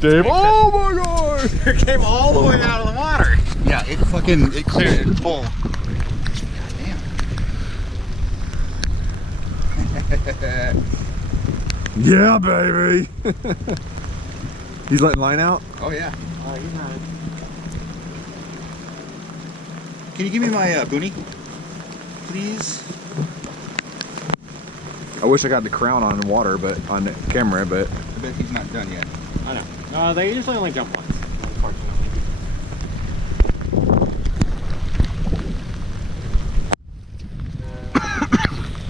Dave, oh my god! It came all the way out of the water. Yeah, it cleared it full. Damn. Yeah, baby! He's letting line out? Oh yeah. He's not. Can you give me my boonie, please? I wish I got the crown on water, but on camera, but I bet he's not done yet. I know. They usually only jump once, unfortunately.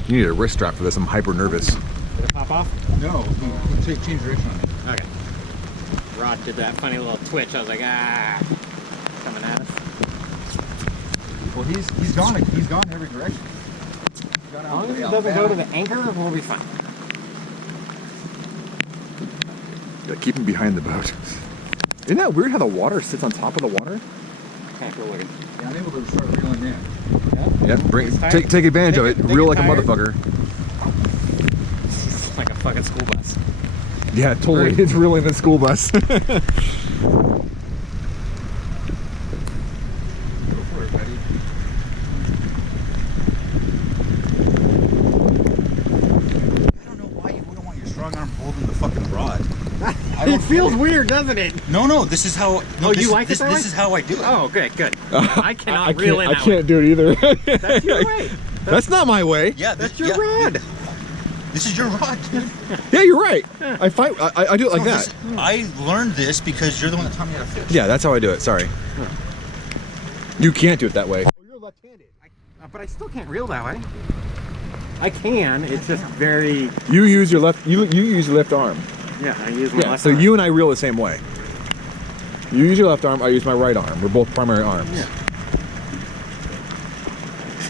you need a wrist strap for this. I'm hyper nervous. Did it pop off? No, he changed direction on it. Okay. Rod did that funny little twitch. I was like, ah, coming at us. Well, he's gone in every direction. As long as it doesn't go to the anchor, we'll be fine. Gotta keep him behind the boat. Isn't that weird how the water sits on top of the water? Okay, cool looking. Yeah, I'm able to start reeling in. Yeah, take advantage of it. Reel like a motherfucker. It's like a fucking school bus. Yeah, totally. It's reeling the school bus. Go for it, buddy. I don't know why you wouldn't want your strong arm holding the fucking rod. It feels weird, doesn't it? No, this is how. No, you like it that way? This is how I do it. Oh, good. I cannot reel in I that can't do it either. way. That's your way. That's not my way. Yeah, That's your rod. This is your rod, dude. Yeah, you're right. I do it like No, that. I learned this because you're the one that taught me how to fish. Yeah, that's how I do it. Sorry. You can't do it that way. Oh, you're left-handed. But I still can't reel that way. I can. It's just very. You use your left. You use your left arm. Yeah, I use my left So arm. you and I reel the same way. You use your left arm. I use my right arm. We're both primary arms. Yeah.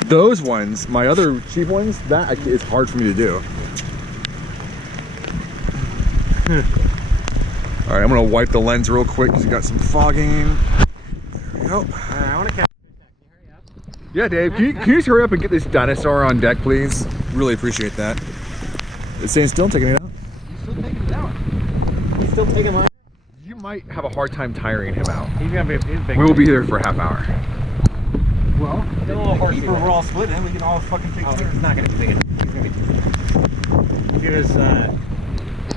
Those ones, my other cheap ones, that is hard for me to do. All right, I'm gonna wipe the lens real quick because you got some fogging. There we go. I want to catch. Hurry up. Yeah, Dave, can you just hurry up and get this dinosaur on deck, please? Really appreciate that. It's staying still, taking it out. He's still taking it out. He's still taking line. You might have a hard time tiring him out. He's gonna be big. We will be here for a half hour. Well, if we're all split in, we can all fucking take turns. He's not gonna be big enough. He's gonna be too big. Give his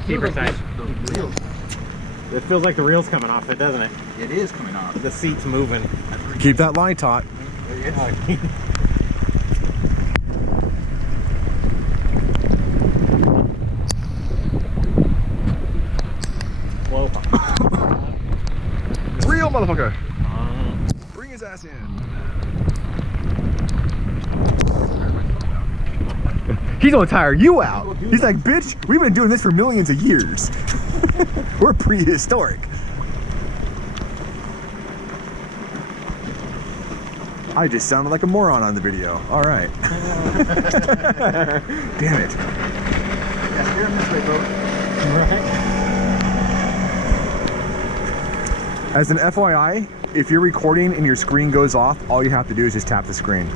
keeper side. It feels like the reel's coming off it, doesn't it? It is coming off. The seat's moving. Keep that line taut. Whoa. Real motherfucker. Bring his ass in. He's gonna tire you out. He's like, bitch, we've been doing this for millions of years. We're prehistoric. I just sounded like a moron on the video. All right. Damn it. Yeah, steer him this way, bro. Right. As an FYI, if you're recording and your screen goes off, all you have to do is just tap the screen.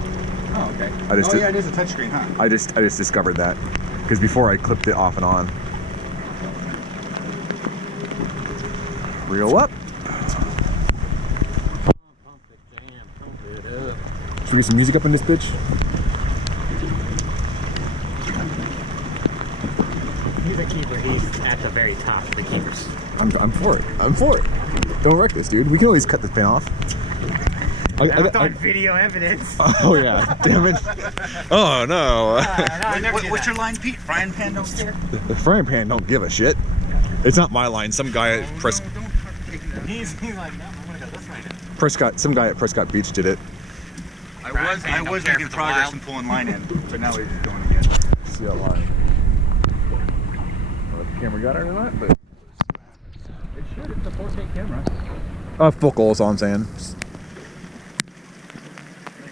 Oh, okay. Yeah, it is a touchscreen, huh? I just discovered that because before I clipped it off and on. Reel up. Should we get some music up in this bitch? He's a keeper. He's at the very top of the keepers. I'm for it. I'm for it. Don't wreck this, dude. We can always cut this thing off. I thought video evidence. Oh yeah, damn it. Oh no. What's your line, Pete? Frying pan don't care? The frying pan don't give a shit. It's not my line. Some guy at He's like, no, I'm gonna go this way. some guy at Prescott Beach did it. I was making progress and pulling line in, but now we're just doing it again. See that line. I don't know if the camera got it or not, but It should. It's a 4K camera. focal is all I'm saying. He's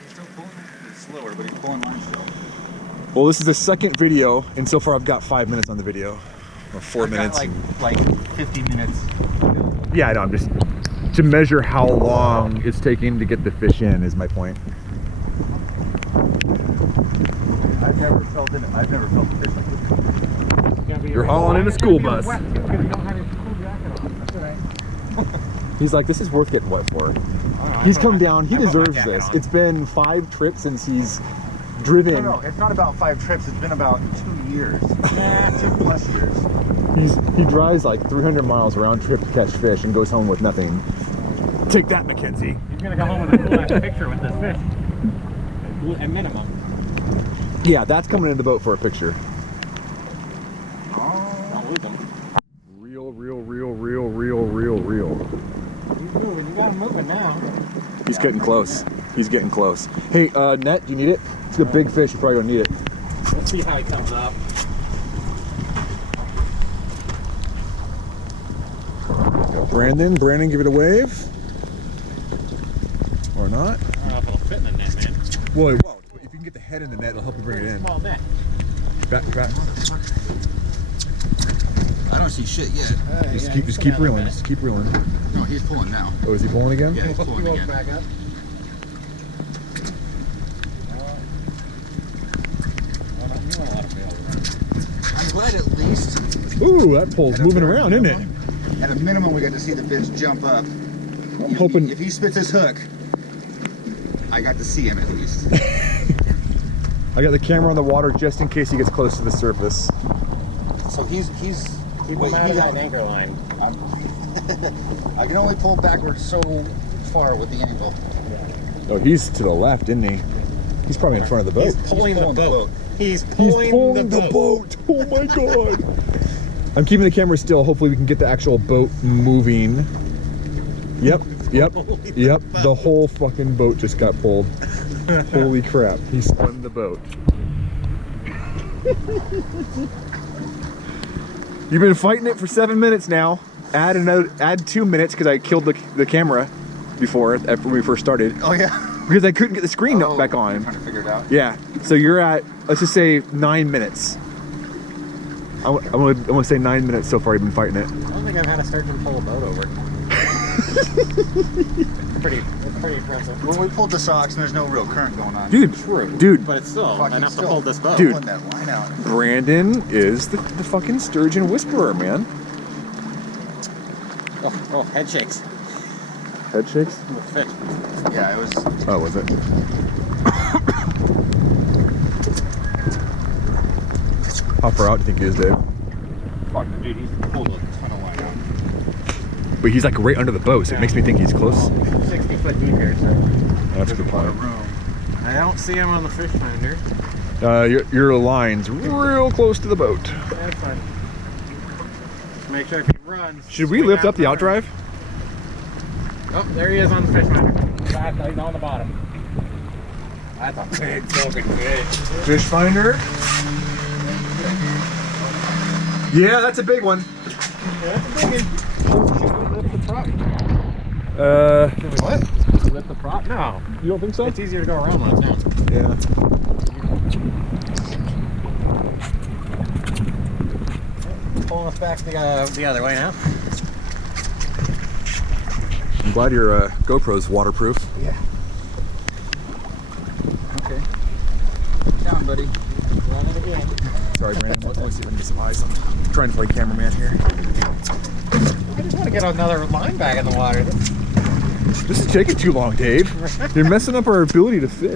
still pulling it. It's slower, but he's pulling line still. Well, this is the second video, and so far I've got 5 minutes on the video, or 4 minutes. Got like 50 minutes. Yeah, I know. I'm just to measure how long it's taking to get the fish in is my point. I've never felt a fish like this. You're hauling in a school bus. Wet, too, because you don't have your cool jacket on. He's like, this is worth getting wet for. He's come down. He deserves this. It's been 5 trips since he's driven. No, it's not about 5 trips. It's been about 2 years. 2+ years. He drives like 300 miles round trip to catch fish and goes home with nothing. Take that, Mackenzie. He's gonna go home with a cool ass picture with this fish. At minimum. Yeah, that's coming in the boat for a picture. Don't lose him. Real. He's moving. You got him moving now. He's getting close. He's getting close. Hey, net, do you need it? It's a big fish. You probably don't need it. Let's see how he comes up. Brandon, give it a wave. Or not. I don't know if it'll fit in the net, man. Well, it won't. But if you can get the head in the net, it'll help you bring it in. Small net. Back. I don't see shit yet. Just keep reeling. Just keep reeling. No, he's pulling now. Oh, is he pulling again? Yeah, he's pulling again. Back up. I'm glad at least. Ooh, that pole's moving around, isn't it? At a minimum, we got to see the fish jump up. I'm hoping. If he spits his hook, I got to see him at least. I got the camera on the water just in case he gets close to the surface. So he's Keep him out of that anchor line. I can only pull backwards so far with the ankle. Oh, he's to the left, isn't he? He's probably in front of the boat. He's pulling the boat. He's He's pulling the boat. Oh my god. I'm keeping the camera still. Hopefully we can get the actual boat moving. Yep. The whole fucking boat just got pulled. Holy crap. He spun the boat. You've been fighting it for 7 minutes now. Add 2 minutes because I killed the camera before when we first started. Oh yeah. Because I couldn't get the screen back on. Trying to figure it out. Yeah. So you're at, let's just say 9 minutes. I'm gonna say 9 minutes so far you've been fighting it. I don't think I've had a sturgeon pull a boat over. It's pretty impressive. When we pulled the socks and there's no real current going on. Dude, But it's still Fucking enough to still. hold this boat. Dude. Pulling that line out. Brandon is the fucking sturgeon whisperer, man. Oh, head shakes. Head shakes? With fish. Yeah, it was. Oh, was it? How far out do you think he is, Dave? Fuck, dude, he's pulled a ton of line out. But he's like right under the boat, so it makes me think he's close. 60 foot deep here, so. That's a good point. I don't see him on the fish finder. Your line's real close to the boat. That's fine. Make sure if he runs. Should we lift up the outdrive? Oh, there he is on the fish finder. He's on the bottom. That's a big fucking fish. Fish finder. Yeah, that's a big one. Yeah, that's a big one. Should we lift the prop? What? Lift the prop? No. You don't think so? It's easier to go around when it's down. Yeah. Pulling us back the other way now. I'm glad your GoPro's waterproof. Yeah. Okay. Down, buddy. Run it again. Sorry, Brandon. Let me see if I can get some eyes. I'm trying to play cameraman here. I just want to get another line back in the water. This is taking too long, Dave. You're messing up our ability to fish.